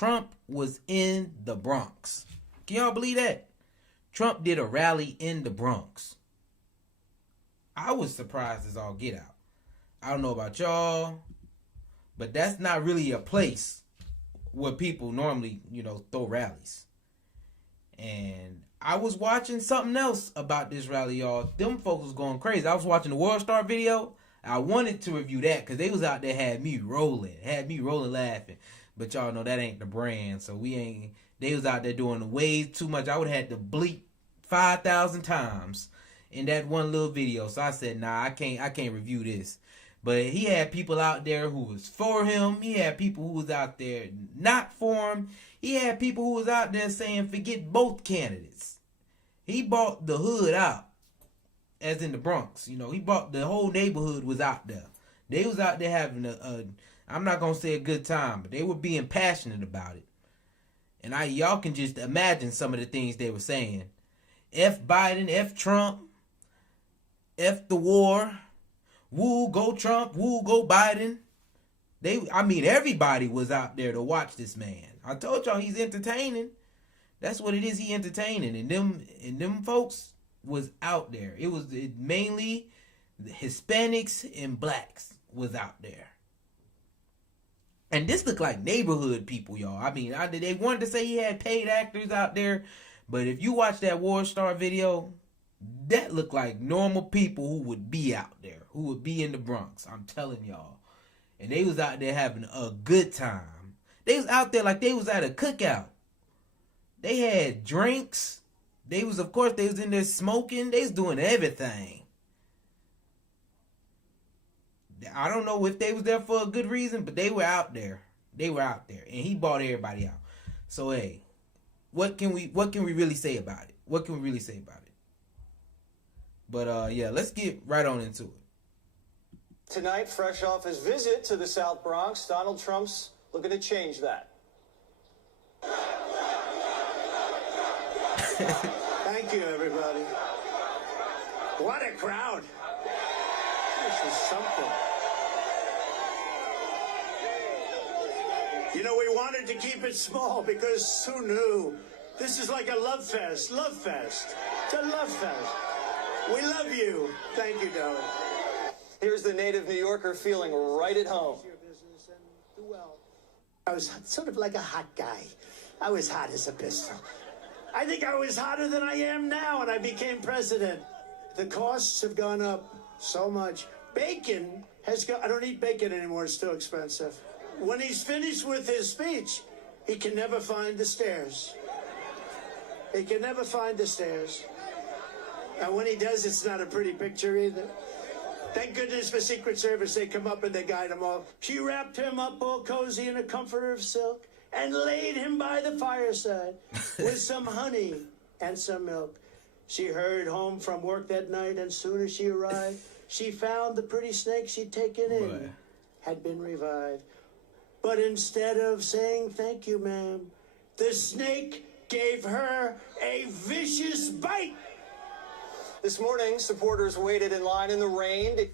Trump was in the Bronx. Can y'all believe that? Trump did a rally in the Bronx. I was surprised as all get out. I don't know about y'all, but that's not really a place where people normally, throw rallies. And I was watching something else about this rally, y'all. Them folks was going crazy. I was watching the World Star video. I wanted to review that because they was out there, had me rolling laughing. But y'all know that ain't the brand, so they was out there doing way too much. I would have had to bleep 5,000 times in that one little video. So I said, nah, I can't review this. But he had people out there who was for him. He had people who was out there not for him. He had people who was out there saying forget both candidates. He bought the hood out, as in the Bronx. He bought the whole neighborhood was out there. They was out there having I'm not going to say a good time, but they were being passionate about it. And y'all can just imagine some of the things they were saying. F Biden, F Trump, F the war, woo, go Trump, woo, go Biden. Everybody was out there to watch this man. I told y'all he's entertaining. That's what it is, he entertaining. And them folks was out there. It was mainly the Hispanics and blacks was out there. And this looked like neighborhood people, y'all. They wanted to say he had paid actors out there, but if you watch that War Star video, that looked like normal people who would be out there, who would be in the Bronx. I'm telling y'all. And they was out there having a good time. They was out there like they was at a cookout. They had drinks. They was in there smoking. They was doing everything. I don't know if they was there for a good reason, but they were out there. And he bought everybody out. So hey, what can we really say about it? But yeah, let's get right on into it. Tonight, fresh off his visit to the South Bronx, Donald Trump's looking to change that. Thank you, everybody. What a crowd. This is something. We wanted to keep it small because who knew? This is like a love fest. Love fest. It's a love fest. We love you. Thank you, darling. Here's the native New Yorker feeling right at home. I was sort of like a hot guy. I was hot as a pistol. I think I was hotter than I am now when I became president. The costs have gone up so much. Bacon has gone. I don't eat bacon anymore. It's too expensive. When he's finished with his speech, he can never find the stairs. He can never find the stairs. And when he does, it's not a pretty picture either. Thank goodness for Secret Service. They come up and they guide him off. She wrapped him up all cozy in a comforter of silk and laid him by the fireside with some honey and some milk. She hurried home from work that night, and soon as she arrived, she found the pretty snake she'd taken in had been revived. But instead of saying thank you, ma'am, the snake gave her a vicious bite. This morning, supporters waited in line in the rain.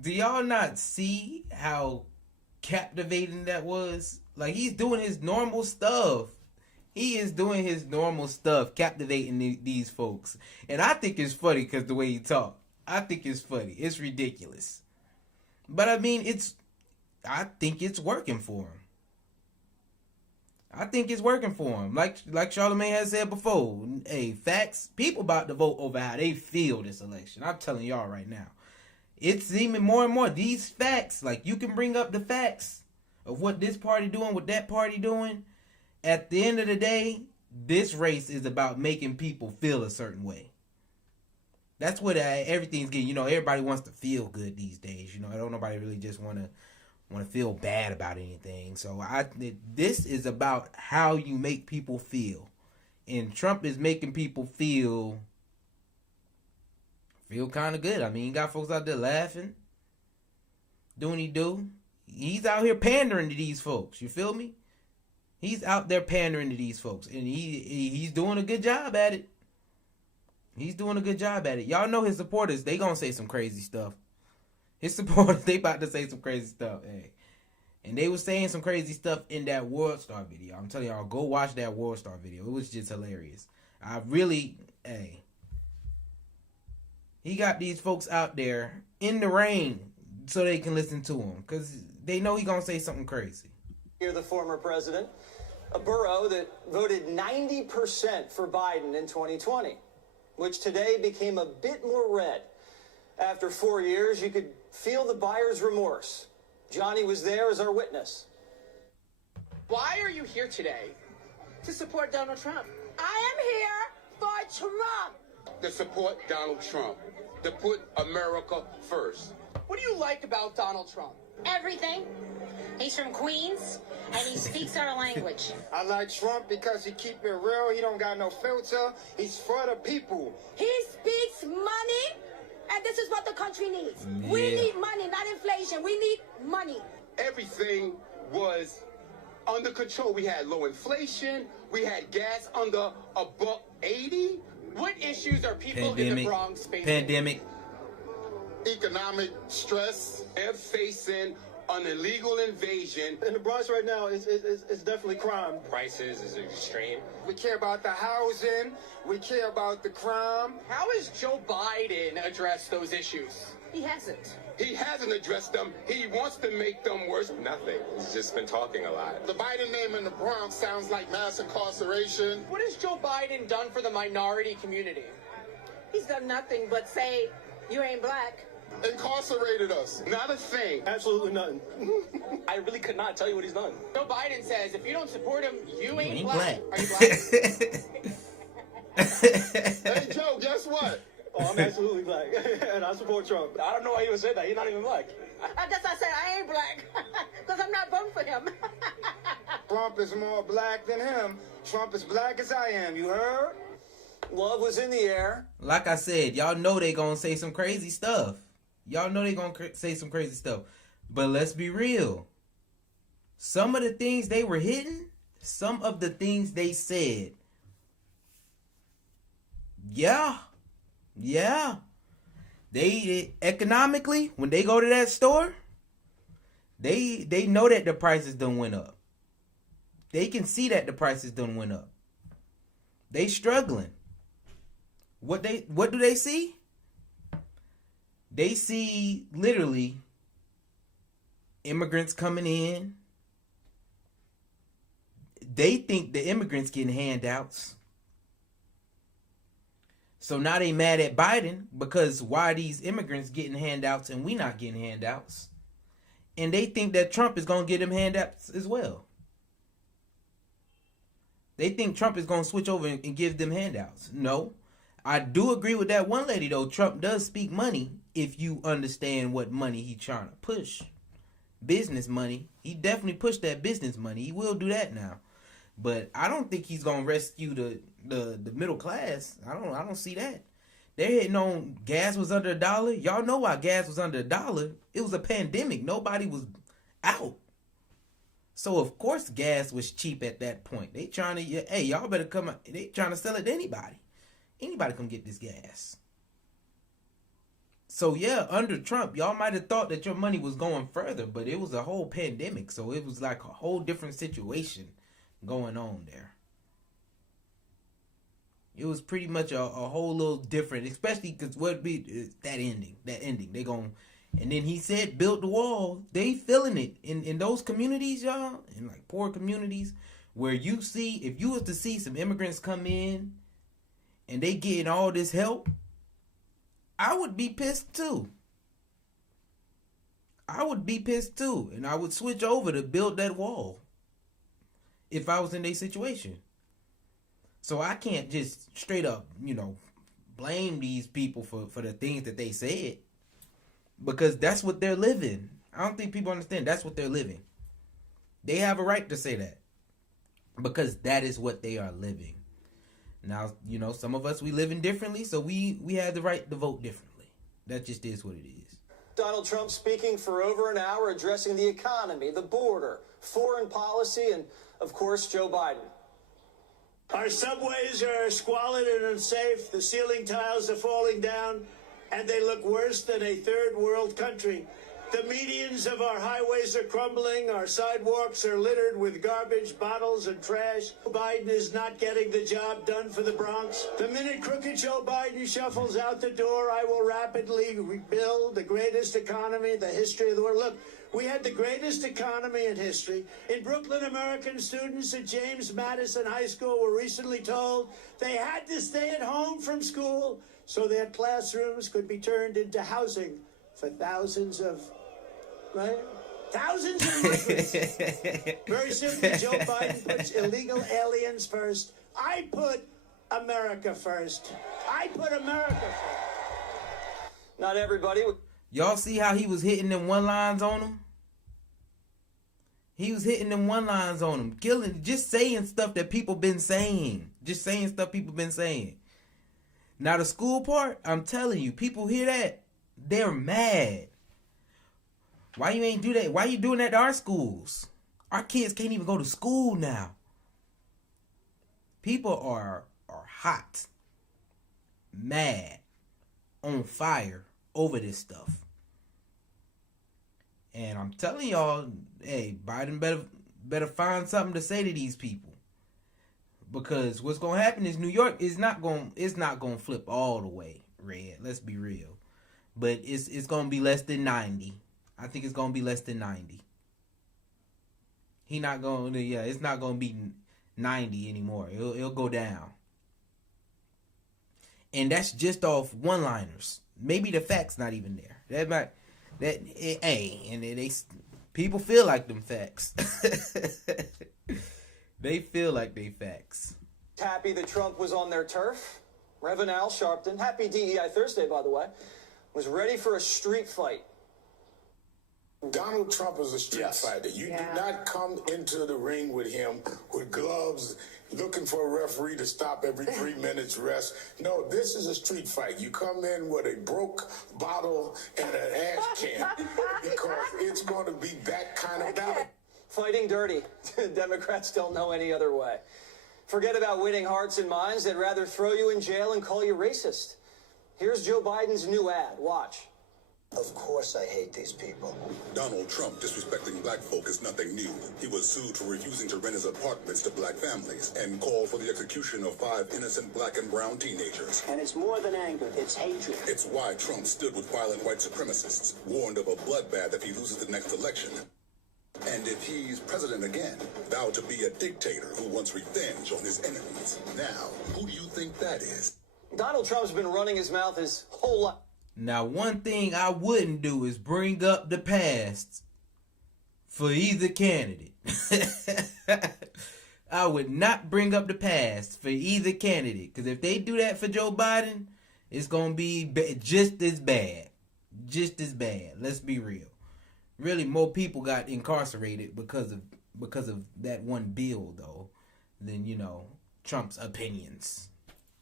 Do y'all not see how captivating that was? Like, he's doing his normal stuff. He is doing his normal stuff, captivating these folks. And I think it's funny because the way he talk. I think it's funny. It's ridiculous. But I think it's working for him. Like Charlamagne has said before, hey, facts, people about to vote over how they feel this election. I'm telling y'all right now. It's even more and more. These facts, like, you can bring up the facts of what this party doing, what that party doing. At the end of the day, this race is about making people feel a certain way. That's what everything's getting. Everybody wants to feel good these days. I don't nobody really just want to feel bad about anything. So this is about how you make people feel. And Trump is making people feel kind of good. He got folks out there laughing, doing what he do. He's out here pandering to these folks. You feel me? He's out there pandering to these folks, and he's doing a good job at it. Y'all know his supporters, they gonna say some crazy stuff. His supporters, they about to say some crazy stuff. Hey, And they were saying some crazy stuff in that World Star video. I'm telling y'all, go watch that World Star video. It was just hilarious. He got these folks out there in the rain so they can listen to him because they know he's going to say something crazy. You're the former president, a borough that voted 90% for Biden in 2020, which today became a bit more red. After 4 years, you could feel the buyer's remorse. Johnny was there as our witness. Why are you here today to support Donald Trump? I am here for Trump. To support Donald Trump, to put America first. What do you like about Donald Trump? Everything. He's from Queens, and he speaks our language. I like Trump because he keep it real. He don't got no filter. He's for the people. He speaks money, and this is what the country needs. Yeah. We need money, not inflation. We need money. Everything was under control. We had low inflation. We had gas under $1.80. What issues are people in the Bronx facing? Pandemic. Economic stress. They're facing an illegal invasion. In the Bronx right now, it's definitely crime. Prices is extreme. We care about the housing. We care about the crime. How has Joe Biden addressed those issues? He hasn't. He hasn't addressed them. He wants to make them worse. Nothing. He's just been talking a lot. The Biden name in the Bronx sounds like mass incarceration. What has Joe Biden done for the minority community? He's done nothing but say, you ain't black. Incarcerated us. Not a thing. Absolutely nothing. I really could not tell you what he's done. Joe Biden says, if you don't support him, you ain't black. Are you black? Hey, Joe, guess what? Oh, I'm absolutely black, and I support Trump. I don't know why he would say that. He's not even black. I guess I said I ain't black, because I'm not voting for him. Trump is more black than him. Trump is black as I am. You heard? Love was in the air. Like I said, y'all know they gonna say some crazy stuff. Y'all know they gonna say some crazy stuff. But let's be real. Some of the things they were hitting, some of the things they said, yeah. They economically, when they go to that store, they know that the prices done went up. They can see that the prices done went up. They struggling. What do they see? They see literally immigrants coming in. They think the immigrants getting handouts. So now they mad at Biden because why are these immigrants getting handouts and we not getting handouts? And they think that Trump is going to get them handouts as well. They think Trump is going to switch over and give them handouts. No. I do agree with that one lady, though. Trump does speak money if you understand what money he's trying to push. Business money. He definitely pushed that business money. He will do that now. But I don't think he's going to rescue the middle class. I don't see that. They're hitting on gas was under $1. Y'all know why gas was under $1. It was a pandemic. Nobody was out. So, of course, gas was cheap at that point. They trying to, hey, y'all better come out. They trying to sell it to anybody. Anybody come get this gas. So, yeah, under Trump, y'all might have thought that your money was going further, but it was a whole pandemic. So, it was like a whole different situation going on there. It was pretty much a whole little different, especially because what be that ending. They gon' and then he said, build the wall. They feeling it in those communities, y'all, in like poor communities, where you see, if you was to see some immigrants come in and they getting all this help, I would be pissed too. And I would switch over to build that wall if I was in their situation. So I can't just straight up, blame these people for the things that they said. Because that's what they're living. I don't think people understand that's what they're living. They have a right to say that. Because that is what they are living. Now, some of us, we living differently, so we have the right to vote differently. That just is what it is. Donald Trump speaking for over an hour, addressing the economy, the border, foreign policy, and, of course, Joe Biden. Our subways are squalid and unsafe. The ceiling tiles are falling down, and they look worse than a third world country. The medians of our highways are crumbling. Our sidewalks are littered with garbage, bottles, and trash. Biden is not getting the job done for the Bronx. The minute crooked Joe Biden shuffles out the door, I will rapidly rebuild the greatest economy in the history of the world. Look, we had the greatest economy in history. In Brooklyn, American students at James Madison High School were recently told they had to stay at home from school so their classrooms could be turned into housing for thousands of, right? Thousands of migrants. Very simply, Joe Biden puts illegal aliens first. I put America first. I put America first. Not everybody. Y'all see how he was hitting them one-lines on him? He was hitting them one-lines on him. Killing, just saying stuff that people been saying. Just saying stuff people been saying. Now the school part, I'm telling you, people hear that, they're mad. Why you ain't do that? Why you doing that to our schools? Our kids can't even go to school now. People are hot, mad, on fire over this stuff. And I'm telling y'all, hey, Biden better find something to say to these people. Because what's gonna happen is New York is not gonna flip all the way red. Let's be real. But it's gonna be less than 90. I think it's gonna be less than 90. It's not gonna be 90 anymore. It'll go down. And that's just off one-liners. Maybe the facts not even there. People feel like them facts. They feel like they facts. Happy that Trump was on their turf. Reverend Al Sharpton, happy DEI Thursday, by the way, was ready for a street fight. Donald Trump is a street fighter. You do not come into the ring with him with gloves, looking for a referee to stop every 3 minutes rest. No, this is a street fight. You come in with a broke bottle and an ash can because it's going to be that kind of battle. Fighting dirty. Democrats don't know any other way. Forget about winning hearts and minds. They'd rather throw you in jail and call you racist. Here's Joe Biden's new ad. Watch. Of course I hate these people. Donald Trump disrespecting black folk is nothing new. He was sued for refusing to rent his apartments to black families and called for the execution of 5 innocent black and brown teenagers. And it's more than anger, it's hatred. It's why Trump stood with violent white supremacists, warned of a bloodbath if he loses the next election. And if he's president again, vowed to be a dictator who wants revenge on his enemies. Now, who do you think that is? Donald Trump's been running his mouth his whole life. Now, one thing I wouldn't do is bring up the past for either candidate. I would not bring up the past for either candidate. Because if they do that for Joe Biden, it's going to be just as bad. Just as bad. Let's be real. Really, more people got incarcerated because of that one bill, though, than, Trump's opinions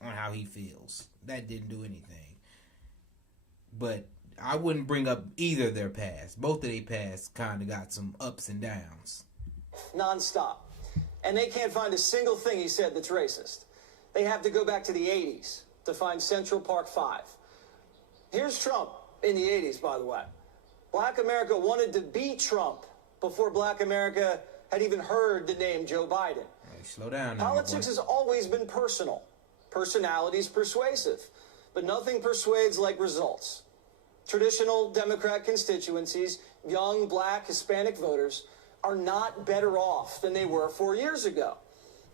on how he feels. That didn't do anything. But I wouldn't bring up either of their past. Both of their past kind of got some ups and downs. Nonstop. And they can't find a single thing he said that's racist. They have to go back to the 80s to find Central Park 5. Here's Trump in the 80s, by the way. Black America wanted to beat Trump before Black America had even heard the name Joe Biden. Hey, slow down now. Politics has always been personal. Personality's persuasive. But nothing persuades like results. Traditional Democrat constituencies, young black Hispanic voters, are not better off than they were 4 years ago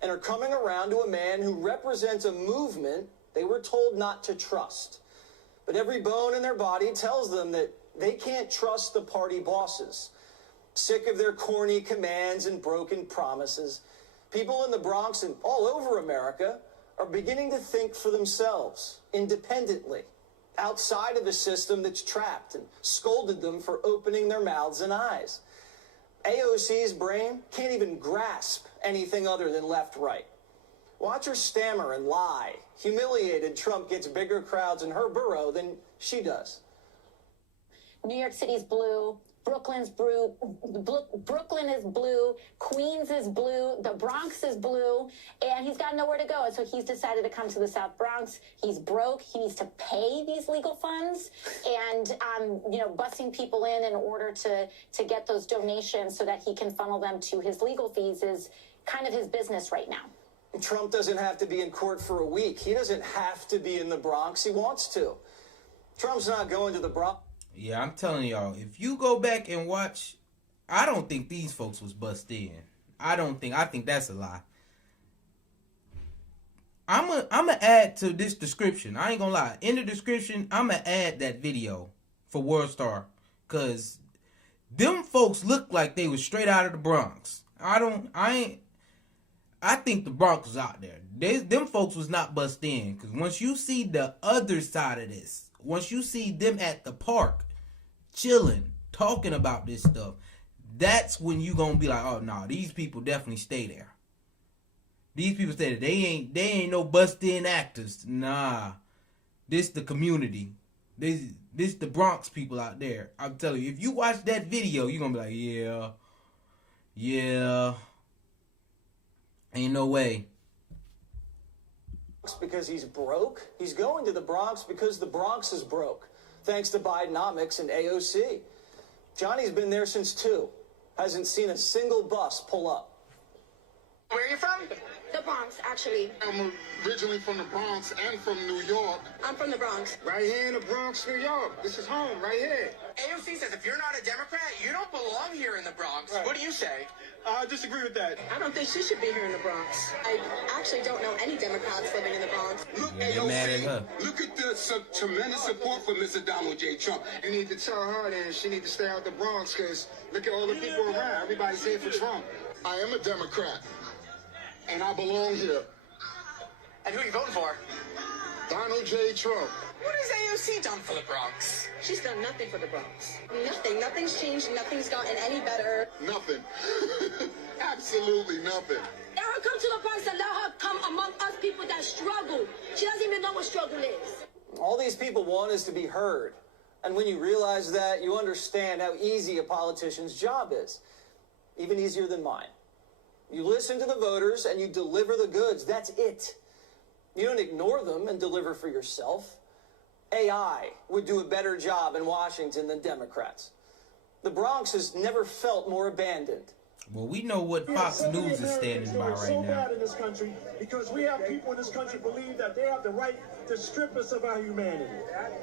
and are coming around to a man who represents a movement they were told not to trust. But every bone in their body tells them that they can't trust the party bosses. Sick of their corny commands and broken promises, people in the Bronx and all over America are beginning to think for themselves, independently, outside of a system that's trapped and scolded them for opening their mouths and eyes. AOC's brain can't even grasp anything other than left-right. Watch her stammer and lie. Humiliated, Trump gets bigger crowds in her borough than she does. New York City's blue, Brooklyn is blue, Queens is blue, the Bronx is blue, and he's got nowhere to go. And so he's decided to come to the South Bronx. He's broke. He needs to pay these legal funds and, busing people in order to get those donations so that he can funnel them to his legal fees is kind of his business right now. Trump doesn't have to be in court for a week. He doesn't have to be in the Bronx. He wants to. Trump's not going to the Bronx. Yeah, I'm telling y'all, if you go back and watch, I don't think these folks was bust in. I think that's a lie. I'm gonna add to this description. I ain't gonna lie. In the description, I'm gonna add that video for World Star. Cause them folks look like they was straight out of the Bronx. I think the Bronx was out there. Them folks was not bust in. Cause once you see the other side of this, once you see them at the park, chilling, talking about this stuff, that's when you gonna be like, oh no, these people definitely stay there. These people stay there. They ain't no bust in actors. Nah. This the community. This the Bronx people out there. I'm telling you, if you watch that video, you're gonna be like, yeah. Ain't no way. Because he's broke. He's going to the Bronx because the Bronx is broke, thanks to Bidenomics and AOC. Johnny's been there since 2. Hasn't seen a single bus pull up. Where are you from? The Bronx, actually. I'm originally from the Bronx and from New York. I'm from the Bronx. Right here in the Bronx, New York. This is home, right here. AOC says if you're not a Democrat, you don't belong here in the Bronx. Right. What do you say? I disagree with that. I don't think she should be here in the Bronx. I actually don't know any Democrats living in the Bronx. Look, Yeah, mad at her. Look at the tremendous support for Mr. Donald J. Trump. You need to tell her that she need to stay out the Bronx because look at all the people around. Everybody's here for Trump. I am a Democrat, and I belong here. And who are you voting for? Donald J. Trump. What has AOC done for the Bronx? She's done nothing for the Bronx. Nothing. Nothing's changed. Nothing's gotten any better. Nothing. Absolutely nothing. Let her come to the Bronx and let her come among us people that struggle. She doesn't even know what struggle is. All these people want is to be heard. And when you realize that, you understand how easy a politician's job is. Even easier than mine. You listen to the voters and you deliver the goods. That's it. You don't ignore them and deliver for yourself. AI would do a better job in Washington than Democrats. The Bronx has never felt more abandoned. Well, we know what Fox News is standing by right so now. bad in this country because we have people in this country believe that they have the right to strip us of our humanity,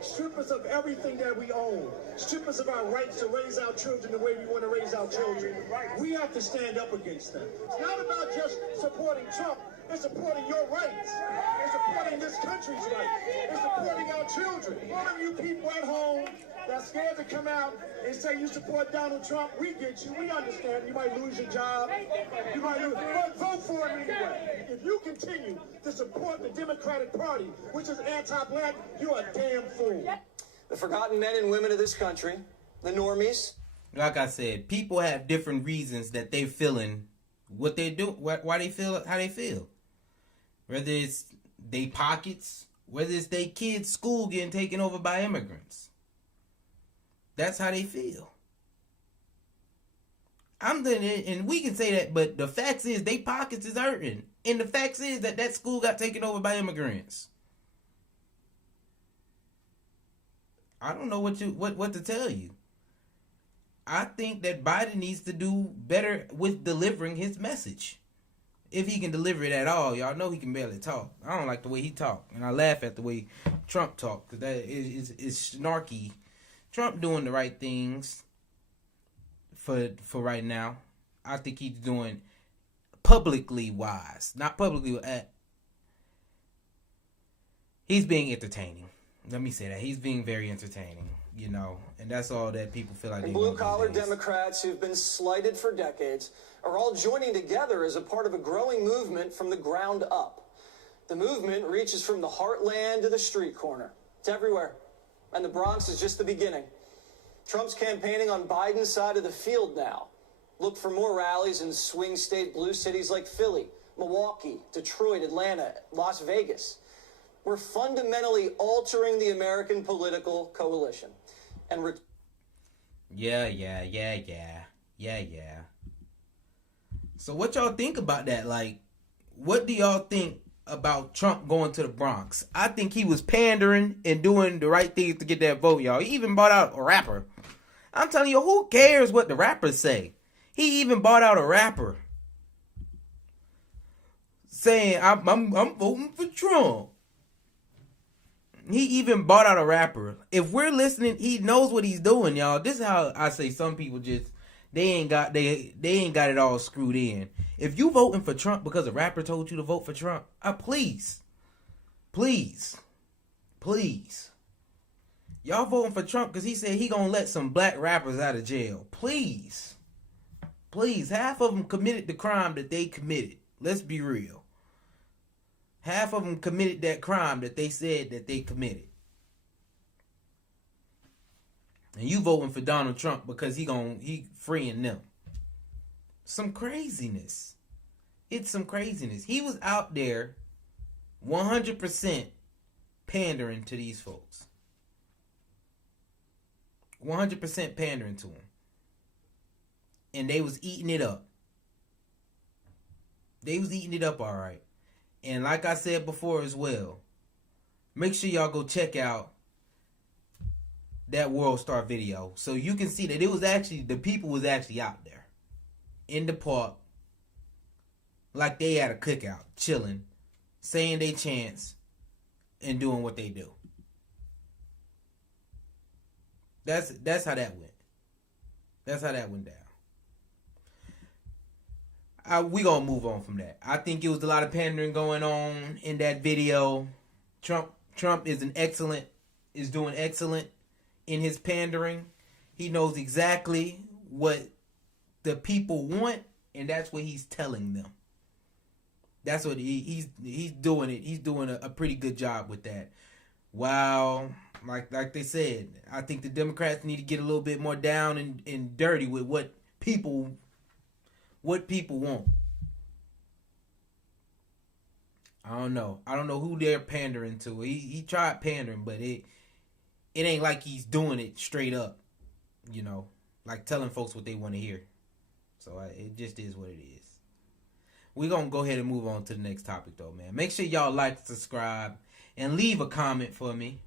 strip us of everything that we own, strip us of our rights to raise our children the way we want to raise our children. We have to stand up against them. It's not about just supporting Trump. It's supporting your rights. It's supporting this country's rights. It's supporting our children. All of you people at home that's scared to come out and say you support Donald Trump, we get you. We understand. You might lose your job. You might lose. But vote for him anyway. If you continue to support the Democratic Party, which is anti-black, you're a damn fool. The forgotten men and women of this country, the normies. Like I said, people have different reasons that they're feeling what they do, why they feel how they feel. Whether it's they pockets, whether it's their kids' school getting taken over by immigrants. That's how they feel. And we can say that, but the facts is they pockets is hurting. And the facts is that school got taken over by immigrants. I don't know what to tell you. I think that Biden needs to do better with delivering his message. If he can deliver it at all. Y'all know he can barely talk. I don't like the way he talk. And I laugh at the way Trump talk. Because that is snarky. Trump doing the right things for right now. I think he's doing publicly wise. Not publicly. He's being entertaining. Let me say that. He's being very entertaining. You know. And that's all that people feel like they want. Blue-collar Democrats who've been slighted for decades are all joining together as a part of a growing movement from the ground up. The movement reaches from the heartland to the street corner. It's everywhere. And the Bronx is just the beginning. Trump's campaigning on Biden's side of the field now. Look for more rallies in swing state blue cities like Philly, Milwaukee, Detroit, Atlanta, Las Vegas. We're fundamentally altering the American political coalition. And Yeah. So what y'all think about that? Like, what do y'all think about Trump going to the Bronx? I think he was pandering and doing the right things to get that vote, y'all. He even bought out a rapper. I'm telling you, who cares what the rappers say? He even bought out a rapper saying, I'm voting for Trump. He even bought out a rapper. If we're listening, he knows what he's doing, y'all. This is how I say some people just they ain't got it all screwed in. If you voting for Trump because a rapper told you to vote for Trump, please. Y'all voting for Trump because he said he gonna let some black rappers out of jail. Please. Half of them committed the crime that they committed. Let's be real. Half of them committed that crime that they said that they committed. And you voting for Donald Trump because he freeing them. Some craziness. It's some craziness. He was out there 100% pandering to these folks. 100% pandering to them. And they was eating it up. They was eating it up all right. And like I said before as well, make sure y'all go check out that World Star video. So you can see that it was actually, the people was actually out there. In the park. Like they had a cookout. Chilling. Saying they chants. And doing what they do. That's how that went. That's how that went down. We gonna move on from that. I think it was a lot of pandering going on in that video. Trump is doing excellent in his pandering. He knows exactly what the people want, and that's what he's telling them. That's what he's doing it. He's doing a pretty good job with that. Wow, like they said, I think the Democrats need to get a little bit more down and dirty with what people want. I don't know who they're pandering to. He tried pandering, but it ain't like he's doing it straight up, you know, like telling folks what they want to hear. So it just is what it is. We're going to go ahead and move on to the next topic though, man. Make sure y'all like, subscribe, and leave a comment for me.